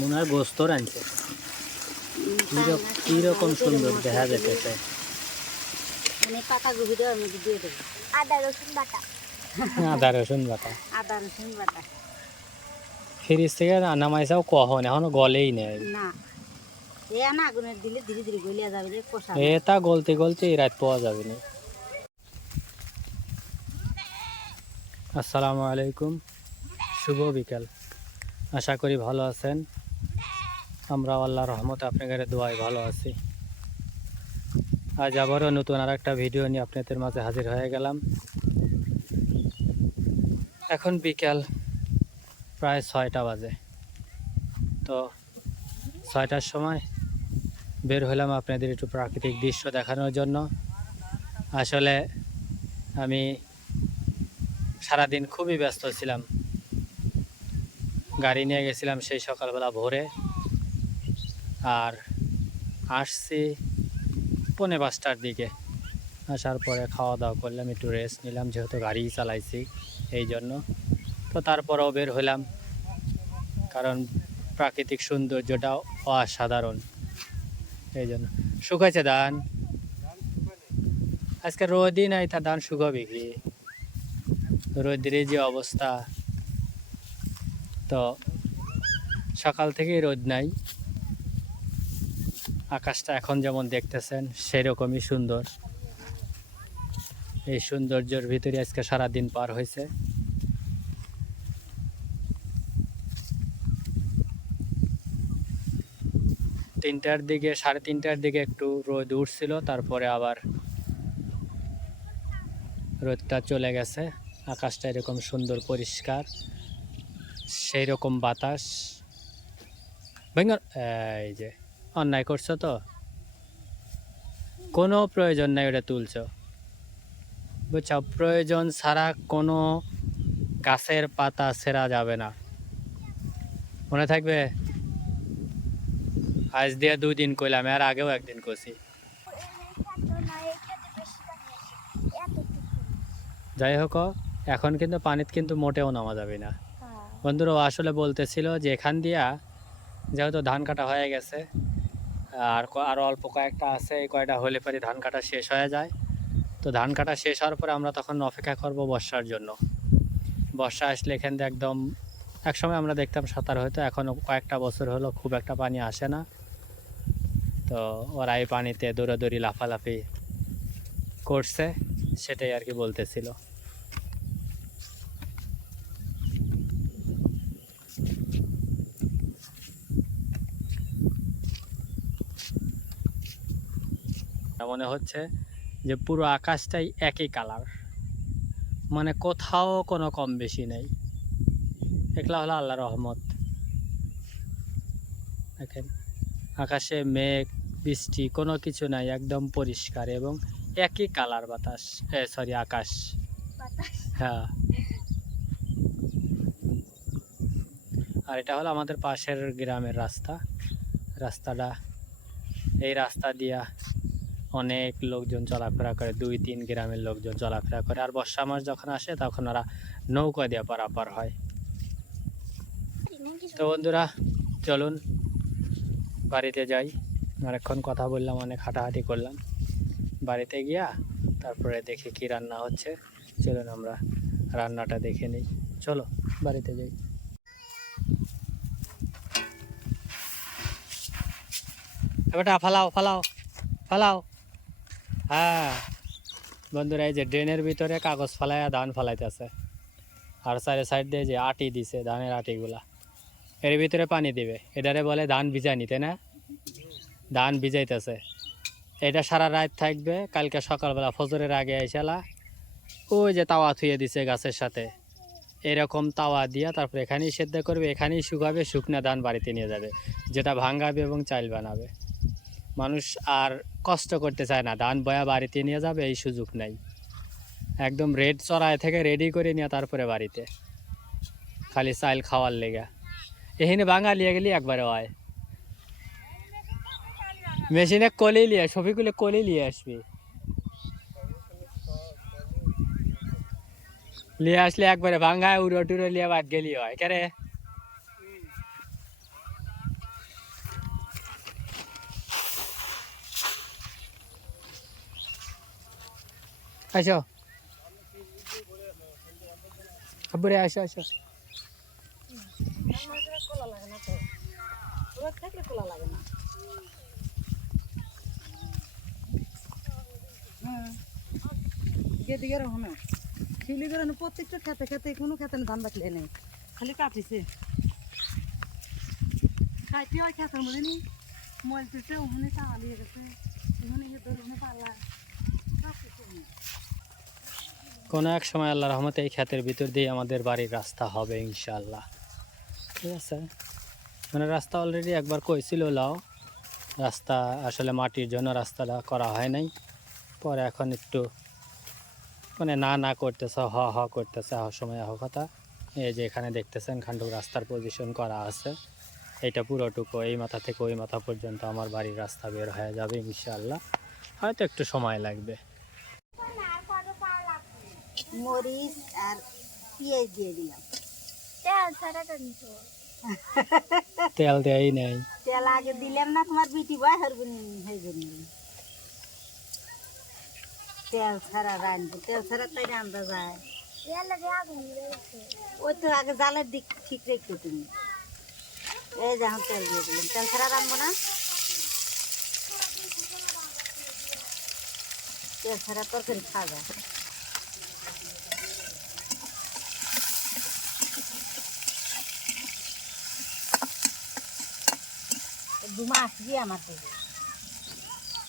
মনে হয় গোস্ত রাঁধছে। কিরকম সুন্দর দেখা যাইতেছে। মানে পাতাকপি দেওয়ার মধ্যে দিয়ে দেবো আদা রসুন বাটা। আদা রসুন বাটা। আদা রসুন বাটা। ফ্রিজ থেকে নামাইছাও কখন, এখনো গলেই নেই। না এ না আগুনে দিলে ধীরে ধীরে গলিয়া যাবে যে কষা। এটা গলতে গলতে রাত পাওয়া যাবে না। আসসালামু আলাইকুম, শুভ বিকাল। আশা করি ভালো আছেন। আমরা আল্লাহর রহমতে আপনাদের দোয়ায় ভালো আছি। আজ আবারও নতুন আর একটা ভিডিও নিয়ে আপনাদের মাঝে হাজির হয়ে গেলাম। এখন বিকাল প্রায় 6টা বাজে। তো 6টার সময় বের হলাম আপনাদের একটু প্রাকৃতিক দৃশ্য দেখানোর জন্য। আসলে আমি সারাদিন খুবই ব্যস্ত ছিলাম। গাড়ি নিয়ে গেছিলাম সেই সকালবেলা ভোরে, আর আসছি 4:45টার দিকে। আসার পরে খাওয়া দাওয়া করলাম, একটু রেস্ট নিলাম, যেহেতু গাড়ি চালাইছি এই জন্য। তো তারপরেও বের হলাম, কারণ প্রাকৃতিক সৌন্দর্যটাও অসাধারণ এই জন্য। শুকাইছে ধান, আজকে রোদই নাই, তা ধান শুকাবে কি? রোদের যে অবস্থা, তো সকাল থেকেই রোদ নাই। আকাশটা এখন যেমন দেখতেছেন সেরকমই সুন্দর। এই সৌন্দর্যের ভিতরে আজকে সারাদিন পার হয়েছে। তিনটার দিকে, 3:30টার দিকে একটু রোদ উঠছিল, তারপরে আবার রোদটা চলে গেছে। আকাশটা এরকম সুন্দর পরিষ্কার, সেই রকম বাতাস। এই যে অন্যায় করছো তো, কোনো প্রয়োজন নাই ওটা তুলছো, বুঝছো? প্রয়োজন ছাড়া কোনো গাছের পাতা ছেঁড়া যাবে না, মনে থাকবে। আজ দিয়ে 2 দিন কইলাম, আর আগেও একদিন কইছি। যাই হোক, এখন কিন্তু পানিতে কিন্তু মোটেও নামা যাবে না। বন্ধুরা আসলে বলতেছিল যে এখান দিয়া যেহেতু ধান কাটা হয়ে গেছে, আর আরও অল্প কয়েকটা আছে, এই কয়টা হলে পরে ধান কাটা শেষ হয়ে যায়। তো ধান কাটা শেষ হওয়ার পরে আমরা তখন অপেক্ষা করব বর্ষার জন্য। বর্ষা আসলে এখান দিয়ে একদম, একসময় আমরা দেখতাম সাঁতার হয়তো, এখন কয়েকটা বছর হলো খুব একটা পানি আসে না। তো ওরা এই পানিতে দৌড়াদৌড়ি লাফালাফি করছে, সেটাই আর কি বলতেছিল। মনে হচ্ছে যে পুরো আকাশটাই একই কালার, মানে কোথাও কোনো কম বেশি নেই। এগুলা হলো আল্লাহর রহমত। দেখেন আকাশে মেঘ বৃষ্টি কোনো কিছু নাই, একদম পরিষ্কার এবং একই কালার বাতাস, সরি আকাশ। হ্যাঁ, আর এটা হলো আমাদের পাশের গ্রামের রাস্তাটা। এই রাস্তা দিয়া অনেক লোকজন চলাফেরা করে, 2-3 গ্রামের লোকজন চলাফেরা করে। আর বর্ষা মাস যখন আসে তখন ওরা নৌকা দিয়ে পারাপার হয়। তো বন্ধুরা চলুন বাড়িতে যাই। অনেকক্ষণ কথা বললাম, অনেক হাঁটাহাঁটি করলাম। বাড়িতে গিয়া তারপরে দেখি কি রান্না হচ্ছে। চলুন আমরা রান্নাটা দেখে নিই। চলো বাড়িতে যাই। এবারটা ফালাও ফালাও ফালাও। হ্যাঁ বন্ধুরা, এই যে ড্রেনের ভিতরে কাগজ ফালাইয়া ধান ফালাইতেছে, আর সাইড দিয়ে যে আটি দিছে, ধানের আটিগুলা এর ভিতরে পানি দিবে। এটারে বলে ধান ভিজানি, তাই না? ধান ভিজাইতেছে। এটা সারা রাত থাকবে, কালকে সকালবেলা ফজরের আগে এসেলা ওই যে তাওয়া থুয়ে দিছে গাছের সাথে, এরকম তাওয়া দিয়া তারপর এখানেই সেদ্ধ করবে, এখানেই শুকাবে, শুকনা ধান বাড়িতে নিয়ে যাবে, যেটা ভাঙাবে এবং চাল বানাবে। মানুষ আর কষ্ট করতে চায় না, ধান বয়া বাড়িতে নিয়ে যাবে এই সুযোগ নেই। একদম রেড চড়াই থেকে রেডি করে নিয়ে তারপরে বাড়িতে খালি চাল খাওয়ার লেগে। এখানে বাঙালি গেলি একবারে হয়, মেশিনে কলে লিয়ে, সফিকুলে কলে লিয়ে আসবি, লিয়ে আসলে একবারে ভাঙ্গায় উড়ো টুড়ো লিয়ে বাদ গেলি হয়। কে রে আসো আব্বুরে আসো আসো কলা লাগে না তো রোদ থাকলে কলা লাগে না যেদিকে রহো না শিউলি করে প্রত্যেকটা খেতে খেতে কোনো খেতে ধান বাকলে নেই খালি কাটিছে খাইতে ওই খেতের মধ্যে নি মল তুলতে ওখানে চালিয়ে গেছে ওখানে ওখানে পালা কোনো এক সময় আল্লাহ রহমতে এই ক্ষেতের ভিতর দিয়ে আমাদের বাড়ির রাস্তা হবে ইনশাআল্লাহ। ঠিক আছে, মানে রাস্তা অলরেডি একবার কইছিল লাও, রাস্তা আসলে মাটির জন্য রাস্তাটা করা হয় নাই, পরে এখন একটু মানে না করতেছে, হ করতেছে, সময় কথা। এই যে এখানে দেখতেছেন খান্ডুক রাস্তার পজিশন করা আছে, এটা পুরোটুকু এই মাথা থেকে ওই মাথা পর্যন্ত আমার বাড়ির রাস্তা বের হয়ে যাবে ইনশাআল্লাহ। হয়তো একটু সময় লাগবে। মরিচ আর পেঁয়াজ দিয়ে দিলাম তেল দেয়ই নেই, তেল আগে দিলাম না তোমার বিটি বয় হরবি হয়ে যাবে তেল ছাড়া রাঁধবো তেল ছাড়া তাই রান্না যায় ওই তো আগে জালের দিক ঠিক রেখো তুমি এই যখন তেল দিয়ে দিলাম তেল ছাড়া রাঁধবো না তেল ছাড়া তরকারি খাওয়া যায় দুমা আসবি আমার দিকে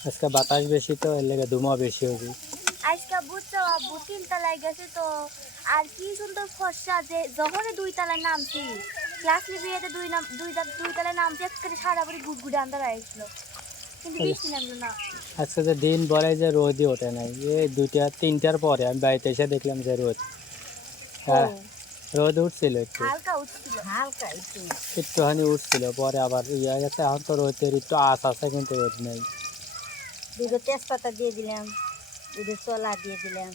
আজকে বাতাস বেশি তো এর লেগে ধুমা বেশি হবে। আজকে বুঝছো আব্বু 3 তলায় গেছে তো আর কি সুন্দর ফর্সা যে যখনই 2 তলায় নামছি ক্লাসে বিয়েতে দুই তলায় নামছি একসাথে সারা বাড়ি গুড়গুড়ে আন্দার আসছিল কিন্তু বৃষ্টি নামলো না। আজকে যে দিন বলে যে রোদই ওঠে নাই, এই 2টা-3টার পরে আমি বাড়িতে এসে দেখলাম যে রোদ, হ্যাঁ রোদ উঠছিল, একটু হালকা উঠছিল হালকা একটুখানি উঠছিল, পরে আবার ইয়ে গেছে। এখন তো রোদের একটু আশ আছে কিন্তু রোদ নেই। দুটো তেজপাতা দিয়ে দিলাম দুটো চলা দিয়ে দিলাম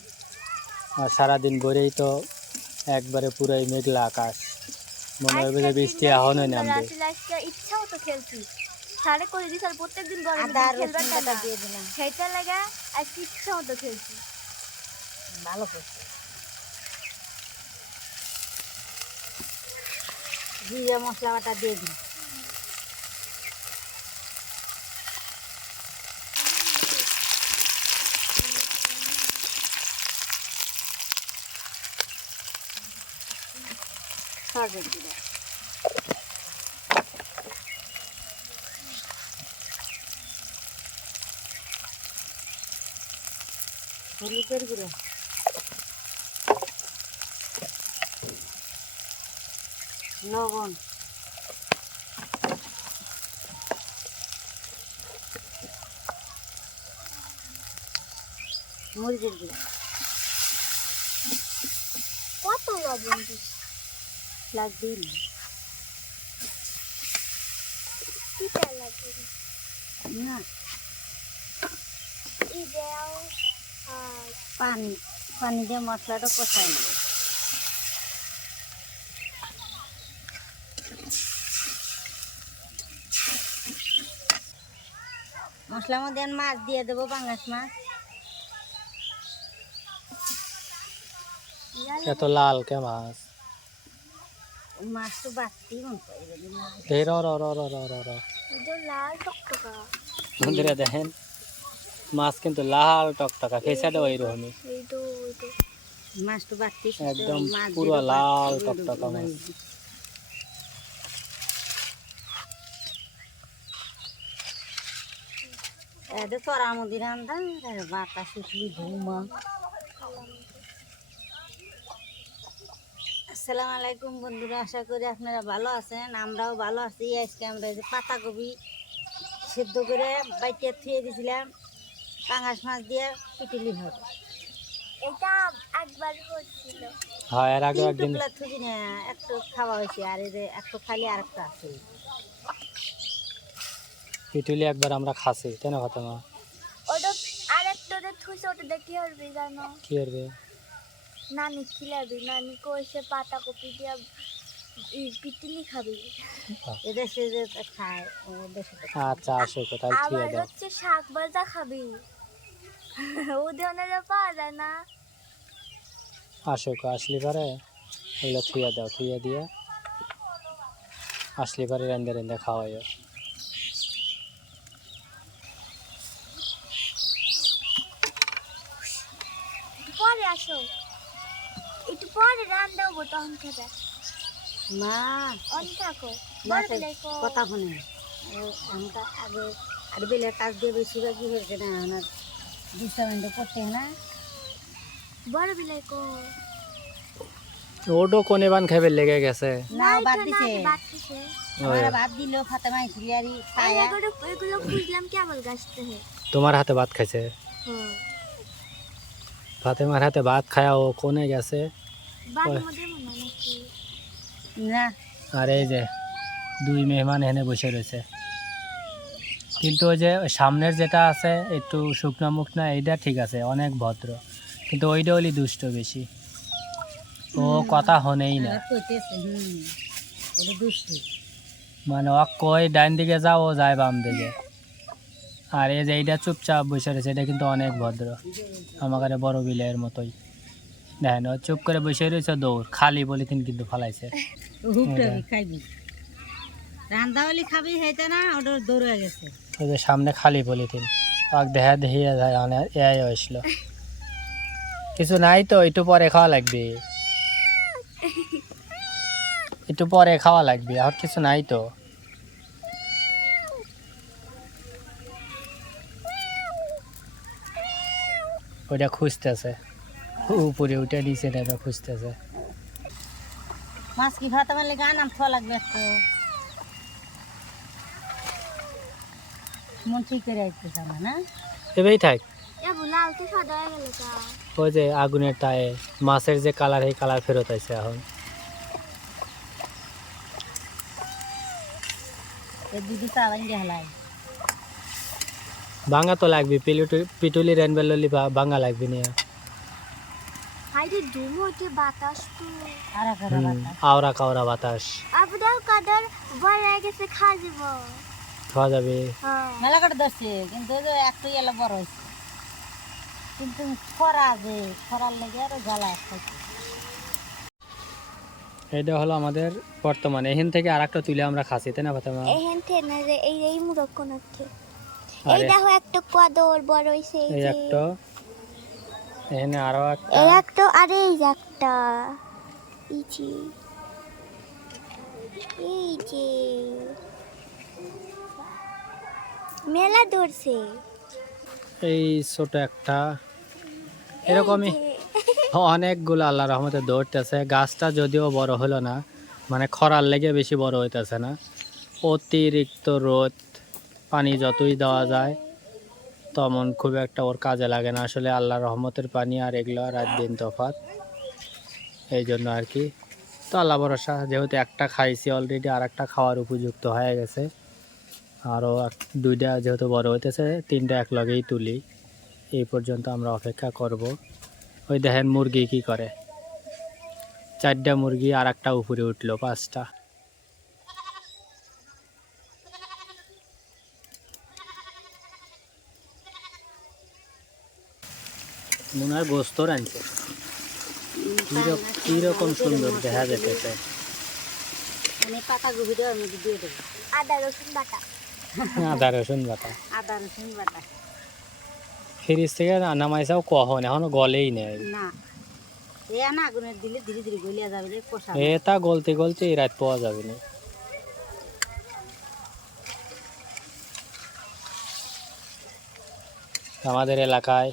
আর সারাদিন ভরেই তো একবারে পুরাই মেঘলা আকাশ, মনে হবে যে বৃষ্টি এখনই নামবে। আজকে ইচ্ছাও তো খেলছি সাড়ে করে দিস আর প্রত্যেকদিন গরমে আদা আর খেলবার রসুন বাটা দিয়ে দিলাম সেইটা লাগা আজকে ইচ্ছাও তো খেলছি। ভালো করছে জিরা মশলা বাটা দিয়ে দিন সরষের গুঁড়ো হলুদের গুঁড়ো লবণ মরিচের গুঁড়ো কত লবণ দিস লাগবে পিঠা লাগবে না ই দেও আর পানি পানি দিয়ে মশলাটা কষাই নেব মশলার মধ্যে মাছ দিয়ে দেবো পাঙ্গাস মাছ এত লাল কে মাছ, মাছ তো বাড়তি মতো এই র এটা লাল টকটকা বন্ধুরা দেখেন মাছ কিন্তু লাল টকটকা, খেসাটা ওই রকমই এই তো মাছ তো বাড়তি একদম পুরো লাল টকটকা মাছ। এটা তোরা মধ্যে রান্না বাতাস শুকলি ধুমা আসসালামু আলাইকুম বন্ধুরা, আশা করি আপনারা ভালো আছেন, আমরাও ভালো আছি। আজকে আমরা এই যে পাতাকপি সেদ্ধ করে বাইটে থুয়ে দিয়েছিলাম পাঙ্গাস মাছ দিয়ে পিটুলি হবে এটা একবার হচ্ছিল হ্যাঁ এর আগে একদিন টুকলা থুজি না একটু খাওয়া হয়েছে আর এই যে একটু খালি আর একটা আছে পিটুলি একবার আমরা খাসি, তাই না ফাতেমা? ওটা আরেকটা থুইছে ওটা কি হবে জানো? কি করবে? নানি খিলাবি, নানি কইছে পাতা কপি দিয়া পিটুলি খাবি। এদেশে যে খায় ও দেশে আচ্ছা আসো কোথায় আবার থুয়ে দাও। হচ্ছে শাক ভাজা খাবি, উদয়নের পাওয়া যায় না। আসো আসলি পারে এগুলো থুইয়া দাও, থুইয়া দিয়ে আসলি পারে রেন্দে রেন্দে খাওয়াইও। পরে আসো, একটু পরে রান দেবো তখন খেতে। মা অনেক থাকো মাসে কথা শুনে আমরা আগে আর বেলের কাজ দিয়ে বেশিরভাগ কি হয়েছে না আমার ডিস্টার্বেন্ট করতে না বড় বিলাই কো ওটো কোনে বান খাইবে লেগে গেছে। না বাদ দিছে বাদ দিছে। আমার বাদ দিল ফাতেমা ইসলিয়ারি ছায়া এগুলো খুঁজলাম কেবল গাছতে হে। তোমার হাতে ভাত খাইছে, ফাতেমার হাতে ভাত খায়া ও কোনে গেছে। বাড়ির মধ্যে মনে হয় নাকি না আর এই যে দুই মেহমান এখানে বসে রয়েছে, কিন্তু ওই যে সামনের যেটা আছে একটু শুকনা মুখনা এইটা ঠিক আছে, অনেক ভদ্র, কিন্তু ওইটা হলি দুষ্ট বেশি, ও কথা হনেই না। কইতেছে ওটা দুষ্টু মানে ও কই ডাইন দিকে যাও ও যায় বাম দিকে। আর এই যে এইটা চুপচাপ বসে রয়েছে, এটা কিন্তু অনেক ভদ্র, আমাকে বড় বিলের মতোই। দেখেন ও চুপ করে বসে রয়েছে, দৌড় খালি পলিথিন কিন্তু ফালাইছে। হুকটাবি খাইবি রান্দা হলি খাবি হেটা না ওটা দৌড়ে গেছে। ওই যে সামনে খালি পলিথিন, আর দেখা দেখিয়ে যায় অনেক এআই আসলো। কিছু নাই তো, একটু পরে খাওয়া লাগবে, একটু পরে খাওয়া লাগবে, আর কিছু নাই তো। ওইটা খুঁজতেছে, উপরে উঠে নিচে নেমে খুঁজতেছে। মাছ কি ফাতেমার লেগে আনাম খাওয়া লাগবে একটু মন ঠিক করে আইতেছে আমার না এবেই থাক। এ লালতে সাদা হয়ে গেল তা। ওই যে আগুনের টায়ে মাছের যে কালার, এই কালার ফেরত আছে এখন। এই দুধ চা বাইন্দে হলাই ভাঙা তো লাগবে, পিটুলি রেনবেল ললি ভাঙা লাগবে না। হাইরে দুম হইতে বাতাস তো। আর করে বাতা আওরা কাওরা বাতাস, আবু দাও কাদার বড় হয়ে গেছে খা যাব। খাওয়া যাবে। মেলা করে ধরছে কিন্তু ওই যে একটু এলা বড় হয়েছে কিন্তু খরা যে খরার লেগে আরো জ্বালা খাইছে। এটা হলো আমাদের বর্তমানে, এখান থেকে আর একটা তুলে আমরা খাচ্ছি, তাই না ফাতেমা? এহেন না যে এই মুরক্কন আছে। আরে এই দেখো একটা কদর বড় হইছে এই এই যে। একটা, এখানে আরো একটা, এই একটা আরে এই যে একটা এই যে মেলা ধরছে। এই ছোট একটা, এরকমই অনেকগুলো আল্লাহ রহমতে দৌড়তেছে। গাছটা যদিও বড় হলো না, মানে খরার লেগে বেশি বড় হইতেছে না, অতিরিক্ত রোদ পানি যতই দেওয়া যায় তেমন খুব একটা ওর কাজে লাগে না। আসলে আল্লাহ রহমতের পানি আর এগুলো রাত দিন তফাৎ, এই জন্য আর কি। তো আল্লাহ ভরসা, যেহেতু একটা খাইছি অলরেডি, আর একটা খাওয়ার উপযুক্ত হয়ে গেছে। আরও দুইটা যেহেতু বড় হইতেছে, তিনটা এক লগেই তুলি। এই পর্যন্ত আমরা অপেক্ষা করব। ওই দেখেন মুরগি কি করে, চারটা মুরগি আর একটা উপরে উঠলো, পাঁচটা। মনে হয় গোস্ত রাঁধছে, কিরকম সুন্দর দেখা যেতেছে। মানে পাতা গুবি দেওয়ার মধ্যে দিয়ে দেবো আদা রসুন বাটা। আদা রসুন বাটা আদা রসুন বাটা ফ্রিজ থেকে নামাইছাও কখন, এখনো গলেই নেই। না এ না আগুনের দিলে ধীরে ধীরে গলিয়া যাবে যে কষা এটা গলতে গলতে এই রাত পাওয়া যাবে না। আমাদের এলাকায়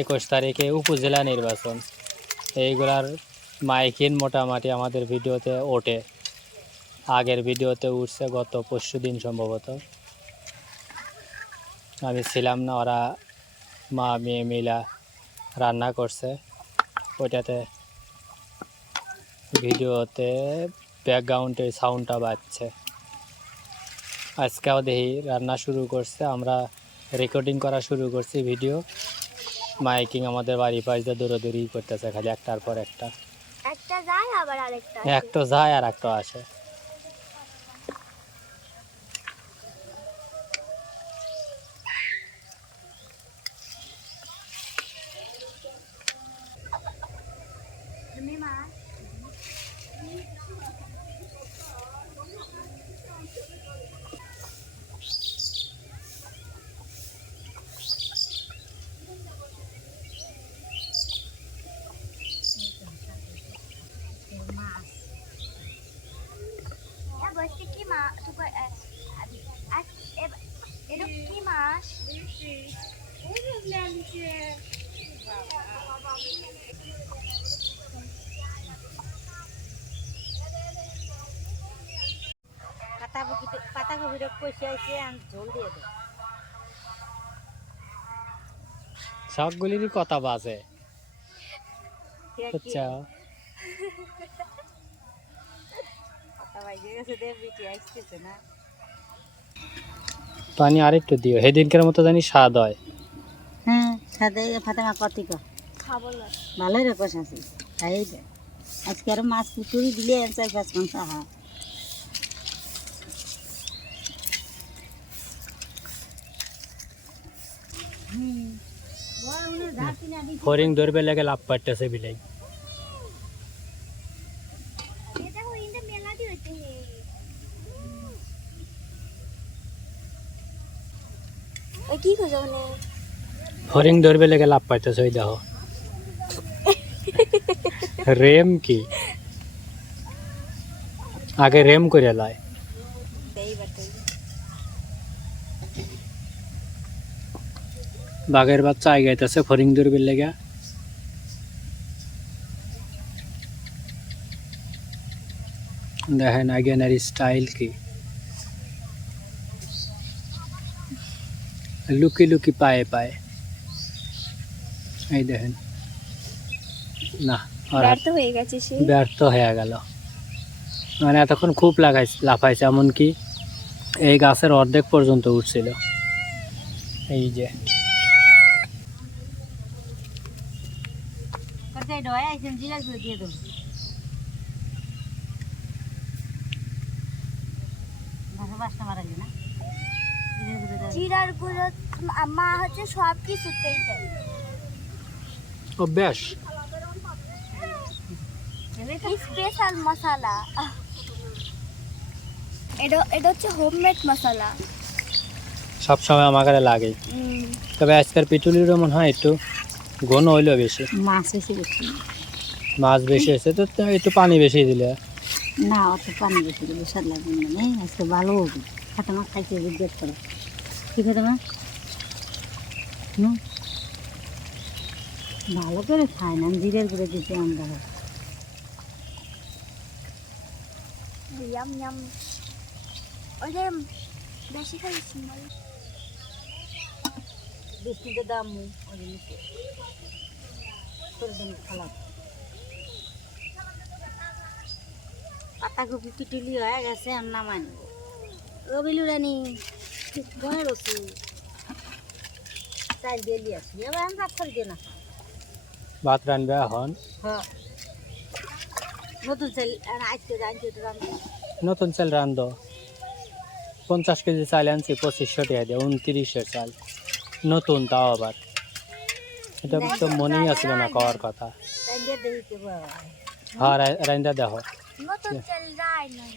21 তারিখে উপজেলা নির্বাচন, এইগুলার মাইকিন মোটামুটি আমাদের ভিডিওতে ওঠে, আগের ভিডিওতে উঠছে গত পরশু দিন সম্ভবত। আমি ছিলাম না, ওরা মা মেয়ে মিলা রান্না করছে, ওইটাতে ভিডিওতে ব্যাকগ্রাউন্ডে সাউন্ডটা বাজছে। আজকেও দেখি রান্না শুরু করছে, আমরা রেকর্ডিং করা শুরু করছি ভিডিও, মাইকিং আমাদের বাড়ির পাশ দিয়ে দৌড়াদৌড়ি করতেছে খালি একটার পর একটা, একটা যায় আবার আরেকটা আসে। একটা যায় আর একটা আসে। মা এটা কি মাছ পাতাকপিটা কষে আইছে আর ঝোল দিয়ে দেয়। সবগুলিরই কথা বাজে, বুঝছো? পাতা বাইজে গেছে দিয়ে বিটি আসতেছে না। পানি আরেকটু দিও, সেদিনকার মতো জানি স্বাদ হয়। হ্যাঁ সাথে ফাতেমা কতি খাবো না ভালোই রে কষা আছে খাই দেয়। আজকে আরো মাছ পুকুরি দিলে 4-5 ঘন্টা হয়। ফরিং ধরবে লেগে লাভ পাইতেছে বিলাই। এটা হইন্দে মেলা দি হইতে হে এ কি কইছো মানে ফরিং ধরবে লেগে লাভ পাইতেছে, ওই দেখো রেম কি আগে রেম করে লয়। বাঘের বাচ্চা আগে গাইতেছে ফরিং ধরবে লেগে। দেখেন আগেনার স্টাইল কি, লুকি লুকি পায়ে পায়ে। এই দেখেন না, ব্যর্থ হয়ে গেছে সে। ব্যর্থ হয়ে গেল। মানে এতক্ষণ খুব লাফাইছে, এমনকি এই গাছের অর্ধেক পর্যন্ত উঠছিল। এই যে দিয়ে দেবো বাসটা মারালি না জিরার গুঁড়ো মা হচ্ছে সব কিছুতেই দেয়। অভ্যাস। স্পেশাল মশলা এটা হচ্ছে হোমমেড মশলা। সবসময় আমার কাছে লাগে, তবে আজকের পিটুলিরও মনে হয় একটু ঘন হইলেও বেশি। মাছ এসে বেশি, মাছ বেশি আছে তো একটু পানি বেশি দিলে। না অত পানি বেশি দিলে স্বাদ লাগবে না, আজকে ভালো হবে। ফাতেমা খাইতে জিজ্ঞেস করো কি ফাতেমা ভালো করে খায় না, জিরের গুঁড়ো দিতে আমরা ইয়াম ইয়াম ওই যে বেশি খাইছি বৃষ্টিতে দাম ওই জিনিসে খালাম। পাতাকপি পিটুলি হয়ে গেছে, আর নামানি ও বিলু রানী ঘরে রসু চাল দিয়ে নিয়ে আসি, এবার আমি ভাত করে দিও না। ভাত রানবে এখন, হ্যাঁ নতুন চাল আজকে আনছি তো রান্না। নতুন চাল রান্ধো। 50 কেজি চাল আনছি 2500 টাকা দিয়ে, 29-এর চাল নতুন, তাও আবার। এটা তো মনেই আসছিল না খাওয়ার কথা। তাই দিয়ে দেখি হ্যাঁ রান্দা দেখো, নতুন চাল রাই নাই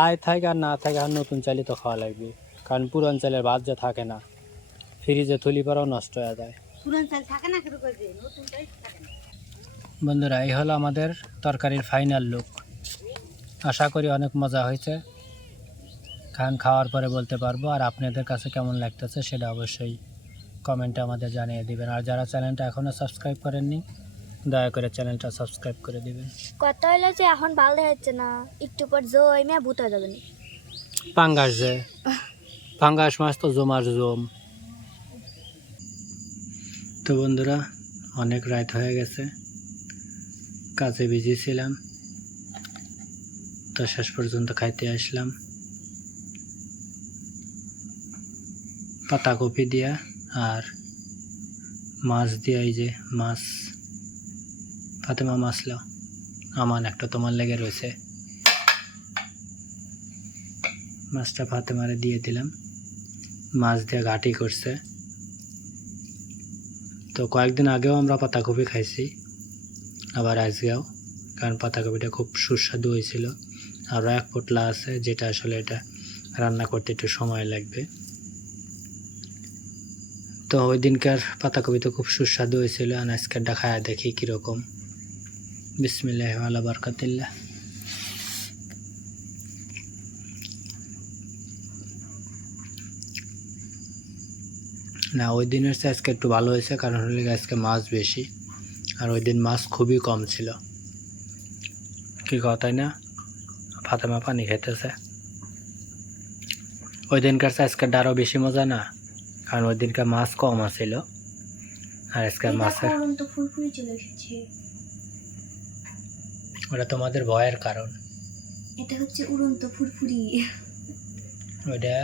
আয় থাকে আর না থাকে, আর নতুন চালই তো খাওয়া লাগবে, কারণ পুরান চালের ভাত যে থাকে না, ফ্রিজে থলি পরেও নষ্ট হয়ে যায়। পুরান চাল থাকে না শুরু করে দিয়ে নতুন চাল থাকে না। বন্ধুরা এই হলো আমাদের তরকারির ফাইনাল লুক। আশা করি অনেক মজা হয়েছে, খাওয়ার পরে বলতে পারবো। আর আপনাদের কাছে কেমন লাগতেছে সেটা অবশ্যই কমেন্টে আমাদের জানিয়ে দিবেন। আর যারা চ্যানেলটা এখনও সাবস্ক্রাইব করেননি দয়া করে চ্যানেলটা সাবস্ক্রাইব করে দিবেন। কত হইলো যে এখন ভালো দেখাচ্ছে না, একটু পর জয় মেয়ে ভূত হয়ে যাবে না। পাঙ্গাস যে পাঙ্গাস মাছ তো জমার জম। তো বন্ধুরা অনেক রাত হয়ে গেছে, কাজে বিজি ছিলাম, তো শেষ পর্যন্ত খাইতে আসলাম পাতাকপি দিয়া আর মাছ দিয়া। এই যে মাছ ফাতেমা মাছ লাও, আমান একটা তোমার লেগে রয়েছে, মাছটা ফাতেমারে দিয়ে দিলাম। মাছ দিয়ে ঘাটি করছে। তো কয়েকদিন আগেও আমরা পাতাকপি খাইছি, আবার আজকেও, কারণ পাতাকপিটা খুব সুস্বাদু হয়েছিল। আরও এক পোটলা আছে, যেটা আসলে এটা রান্না করতে একটু সময় লাগবে। তো ওই দিনকার পাতাকপি তো খুব সুস্বাদু হয়েছিল, আর আজকেরটা খায়া দেখি কীরকম। বিসমিল্লাহি ওয়া আলা বারাকাতিল্লাহ। না, ওই দিনের চেয়ে আজকে একটু ভালো হয়েছে, কারণ হলে আজকে মাছ বেশি, আর ওই দিন মাছ খুবই কম ছিল। কি কথাই না, ফাতেমা পানি খেতেছে। ওই দিনকার চেয়ে আজকের আরও বেশি মজা না, কারণ ওই দিনকার মাছ কম আছিল, আর আজকের মাছের তো ফুরফুরি চলে এসেছে। ওটা তোমাদের ভয়ের কারণ, এটা হচ্ছে উড়ন্ত ফুরফুরি। ওটা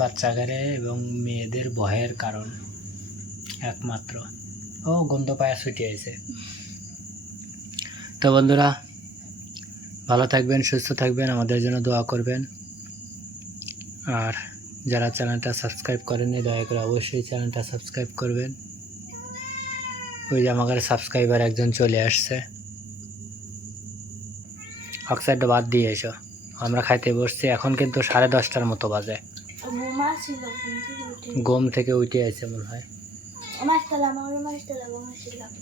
বাচ্চাকারে এবং মেয়েদের ভয়ের কারণ একমাত্র। ও গন্ধ পায়া ছুটে আছে। তো বন্ধুরা, ভালো থাকবেন, সুস্থ থাকবেন, আমাদের জন্য দোয়া করবেন। আর যারা চ্যানেলটা সাবস্ক্রাইব করেননি, দয়া করে অবশ্যই চ্যানেলটা সাবস্ক্রাইব করবেন। ওই যে আমাদের সাবস্ক্রাইবার একজন চলে আসছে। অক্সাইডটা বাদ দিয়ে এসো, আমরা খাইতে বসছি। এখন কিন্তু 10:30টার মতো বাজে। মাছ ছিল কিন্তু ঘুম থেকে উঠে আছে মনে হয়। মাছ তালাম, আমার মাছ তালাম, মাছ তালাম।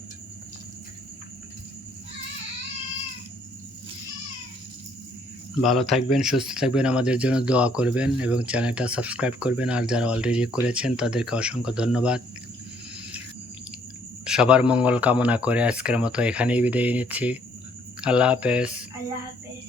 ভালো থাকবেন, সুস্থ থাকবেন, আমাদের জন্য দোয়া করবেন এবং চ্যানেলটা সাবস্ক্রাইব করবেন। আর যারা অলরেডি করেছেন তাদেরকে অসংখ্য ধন্যবাদ। সবার মঙ্গল কামনা করে আজকের মতো এখানেই বিদায় নিচ্ছি। আল্লাহ হাফেজ। আল্লাহ হাফেজ।